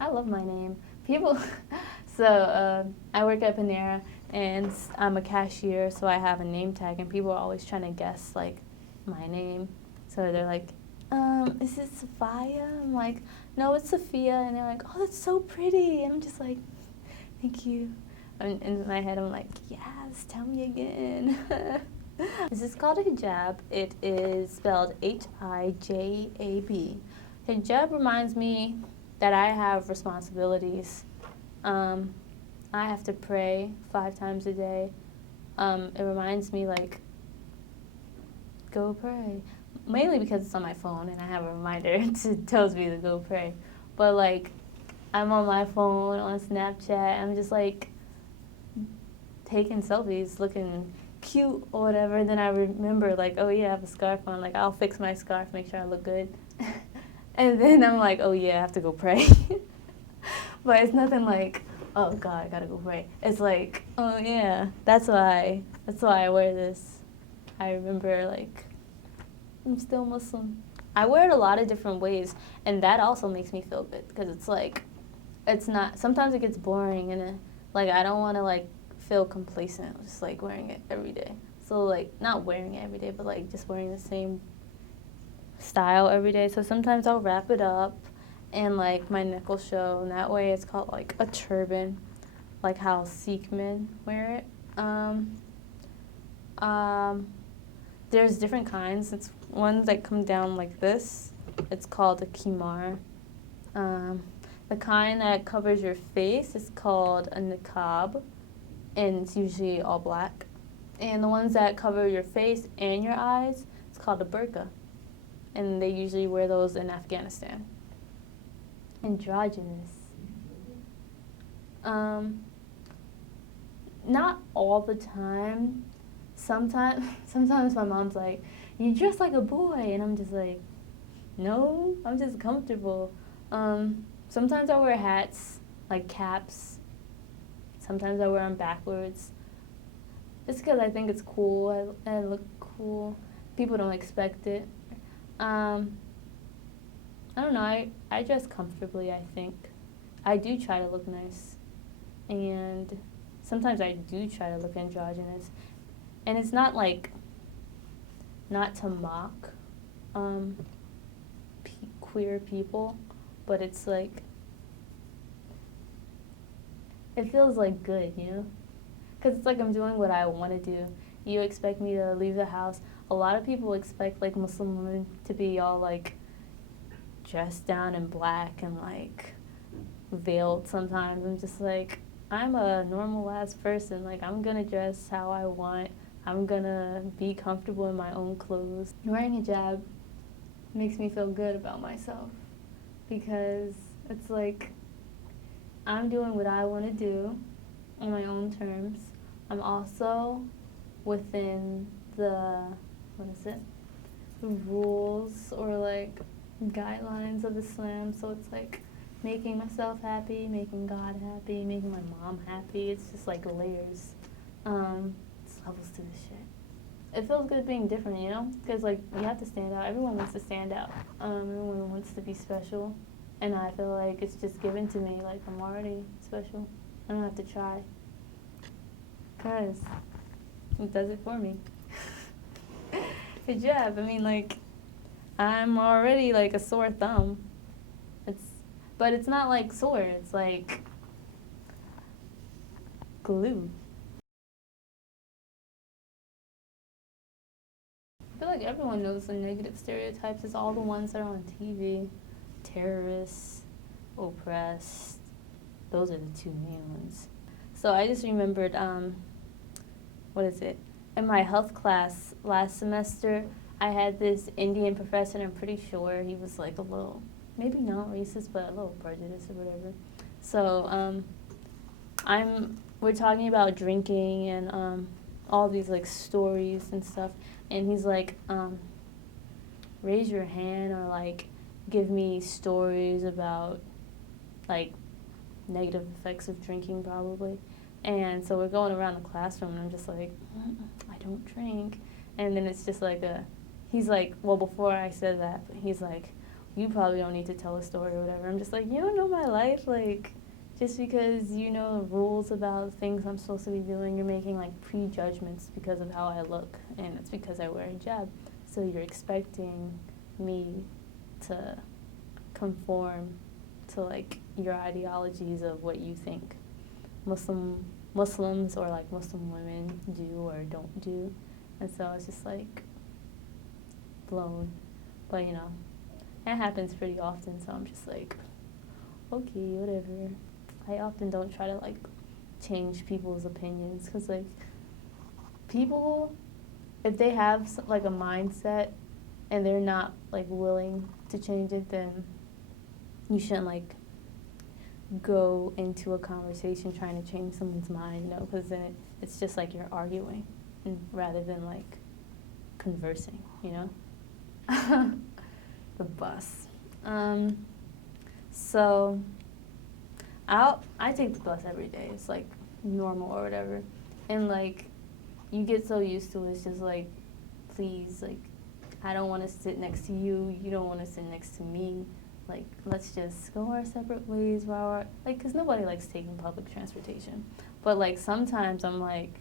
I love my name. People, so I work at Panera and I'm a cashier, so I have a name tag, and people are always trying to guess like my name. So they're like, is it Safiyah? I'm like, no, it's Safiyah. And they're like, oh, that's so pretty. And I'm just like, thank you. And in my head, I'm like, yes, tell me again. This is called a hijab. It is spelled Hijab. Hijab reminds me that I have responsibilities. Um, I have to pray 5 times a day. It reminds me, like, go pray. Mainly because it's on my phone and I have a reminder. It tells me to go pray. But, like, I'm on my phone, on Snapchat. I'm just, like, taking selfies, looking cute or whatever. Then I remember, like, oh, yeah, I have a scarf on. Like, I'll fix my scarf, make sure I look good. And then I'm like, oh, yeah, I have to go pray. But it's nothing like, oh God, I gotta go pray. It's like, oh yeah, that's why I wear this. I remember, like, I'm still Muslim. I wear it a lot of different ways, and that also makes me feel good because it's like, it's not. Sometimes it gets boring, and like I don't want to like feel complacent, just like wearing it every day. So like not wearing it every day, but like just wearing the same style every day. So sometimes I'll wrap it up and like my neck will show, and that way it's called like a turban, like how Sikh men wear it. Um, there's different kinds. It's ones that come down like this. It's called a kimar. Um, the kind that covers your face is called a niqab, and it's usually all black. And the ones that cover your face and your eyes, it's called a burqa, and they usually wear those in Afghanistan. Androgynous. Um, not all the time. Sometimes my mom's like, "You dress like a boy," and I'm just like, "No, I'm just comfortable." Sometimes I wear hats, like caps. Sometimes I wear them backwards. It's because I think it's cool. I look cool. People don't expect it. Um, I don't know. I dress comfortably, I think. I do try to look nice. And sometimes I do try to look androgynous. And it's not like, not to mock um, queer people, but it's like, it feels like good, you know? Because it's like I'm doing what I want to do. You expect me to leave the house. A lot of people expect like Muslim women to be all like dressed down in black and like veiled sometimes. I'm just like, I'm a normal ass person. Like, I'm gonna dress how I want. I'm gonna be comfortable in my own clothes. Wearing hijab makes me feel good about myself because it's like I'm doing what I want to do on my own terms. I'm also within the, what is it, the rules or like guidelines of Islam. So it's like making myself happy, making God happy, making my mom happy. It's just like layers. It's levels to this shit. It feels good being different, you know? Because like you have to stand out. Everyone wants to stand out. Everyone wants to be special. And I feel like it's just given to me. Like I'm already special. I don't have to try. Because it does it for me. Hijab, I mean, like, I'm already like a sore thumb. It's, but it's not like sore. It's like glue. I feel like everyone knows the negative stereotypes. It's all the ones that are on TV. Terrorists, oppressed. Those are the two main ones. So I just remembered, what is it? In my health class last semester, I had this Indian professor, and I'm pretty sure he was like a little, maybe not racist, but a little prejudiced or whatever. So we're talking about drinking and all these like stories and stuff, and he's like, raise your hand or like give me stories about like negative effects of drinking probably. And so we're going around the classroom and I'm just like, I don't drink. And then it's just like he's like, well, before I said that, he's like, you probably don't need to tell a story or whatever. I'm just like, you don't know my life. Like, just because you know rules about things I'm supposed to be doing, you're making like prejudgments because of how I look, and it's because I wear a hijab. So you're expecting me to conform to like your ideologies of what you think Muslims or like Muslim women do or don't do. And so it's just like blown. But you know, it happens pretty often, so I'm just like, okay, whatever. I often don't try to like change people's opinions, because like people, if they have like a mindset and they're not like willing to change it, then you shouldn't like go into a conversation trying to change someone's mind, no, because then it's just like you're arguing rather than like conversing, you know? The bus. So I take the bus every day. It's like normal or whatever. And like you get so used to it, it's just like, please, like I don't want to sit next to you. You don't want to sit next to me. Like, let's just go our separate ways while we're, like, because nobody likes taking public transportation. But, like, sometimes I'm like,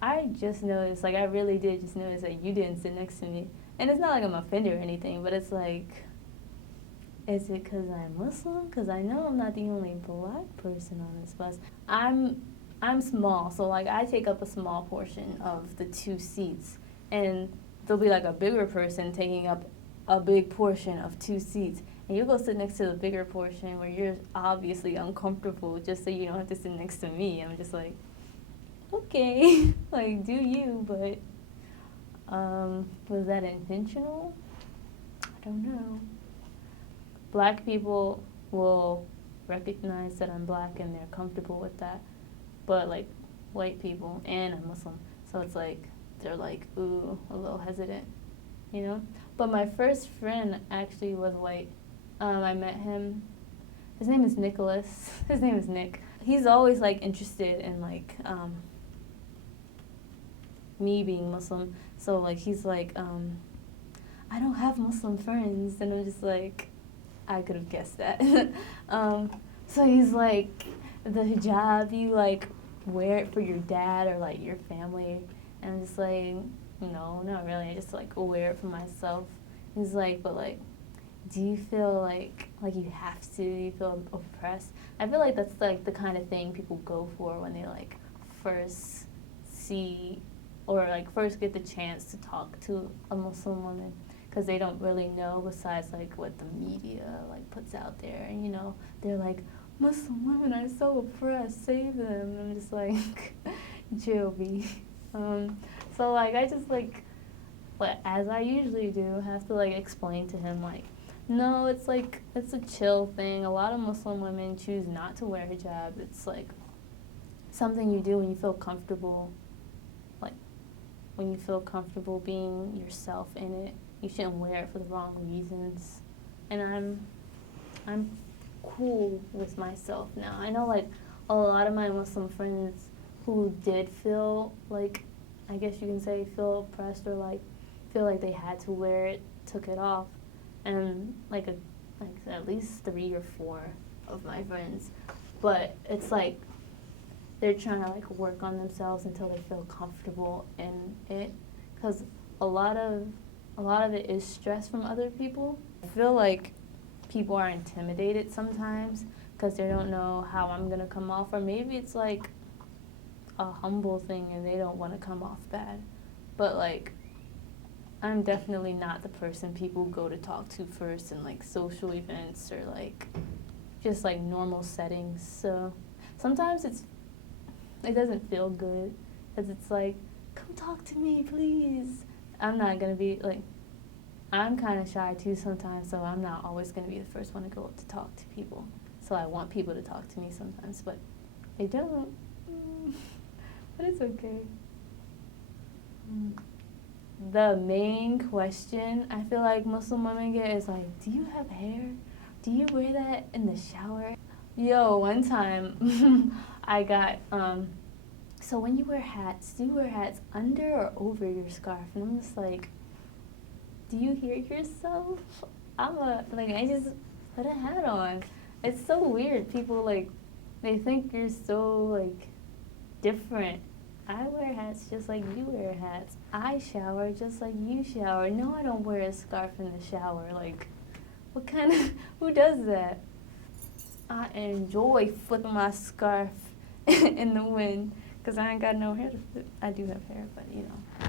I just noticed, like, I really did just notice that you didn't sit next to me. And it's not like I'm offended or anything, but it's like, is it because I'm Muslim? Because I know I'm not the only black person on this bus. I'm small, so, like, I take up a small portion of the 2 seats. And there'll be, like, a bigger person taking up a big portion of 2 seats. And you go sit next to the bigger portion where you're obviously uncomfortable just so you don't have to sit next to me. I'm just like, okay, like, do you, but was that intentional? I don't know. Black people will recognize that I'm black and they're comfortable with that, but like white people, and I'm Muslim, so it's like they're like, ooh, a little hesitant, you know? But my first friend actually was white. I met him. His name is Nicholas. His name is Nick. He's always like interested in like me being Muslim. So like he's like, I don't have Muslim friends, and I'm just like, I could have guessed that. So he's like, the hijab, you like wear it for your dad or like your family? And I'm just like, no, not really. I just like wear it for myself. He's like, but like, do you feel like you have to? Do you feel oppressed? I feel like that's like the kind of thing people go for when they like first see or like first get the chance to talk to a Muslim woman, because they don't really know besides like what the media like puts out there. And you know, they're like, Muslim women are so oppressed, save them. And I'm just like, Joby. So like I just like, but as I usually do, have to like explain to him like, no, it's like, it's a chill thing. A lot of Muslim women choose not to wear hijab. It's like something you do when you feel comfortable, like when you feel comfortable being yourself in it. You shouldn't wear it for the wrong reasons. And I'm cool with myself now. I know like a lot of my Muslim friends who did feel like, I guess you can say, feel oppressed or like feel like they had to wear it, took it off. And like at least 3 or 4 of my friends, but it's like they're trying to like work on themselves until they feel comfortable in it, because a lot of it is stress from other people. I feel like people are intimidated sometimes because they don't know how I'm gonna come off, or maybe it's like a humble thing and they don't want to come off bad, but like I'm definitely not the person people go to talk to first in like social events or like just like normal settings. So sometimes it doesn't feel good, because it's like, come talk to me, please. I'm not gonna be like, I'm kind of shy too sometimes, so I'm not always gonna be the first one to go up to talk to people. So I want people to talk to me sometimes, but they don't. But it's okay. The main question I feel like Muslim women get is like, do you have hair? Do you wear that in the shower? Yo, one time I got, so when you wear hats, do you wear hats under or over your scarf? And I'm just like, do you hear yourself? I just put a hat on. It's so weird. People, like, they think you're so, like, different. I wear hats just like you wear hats. I shower just like you shower. No, I don't wear a scarf in the shower. Like, what kind of, who does that? I enjoy flipping my scarf in the wind because I ain't got no hair to flip. I do have hair, but you know.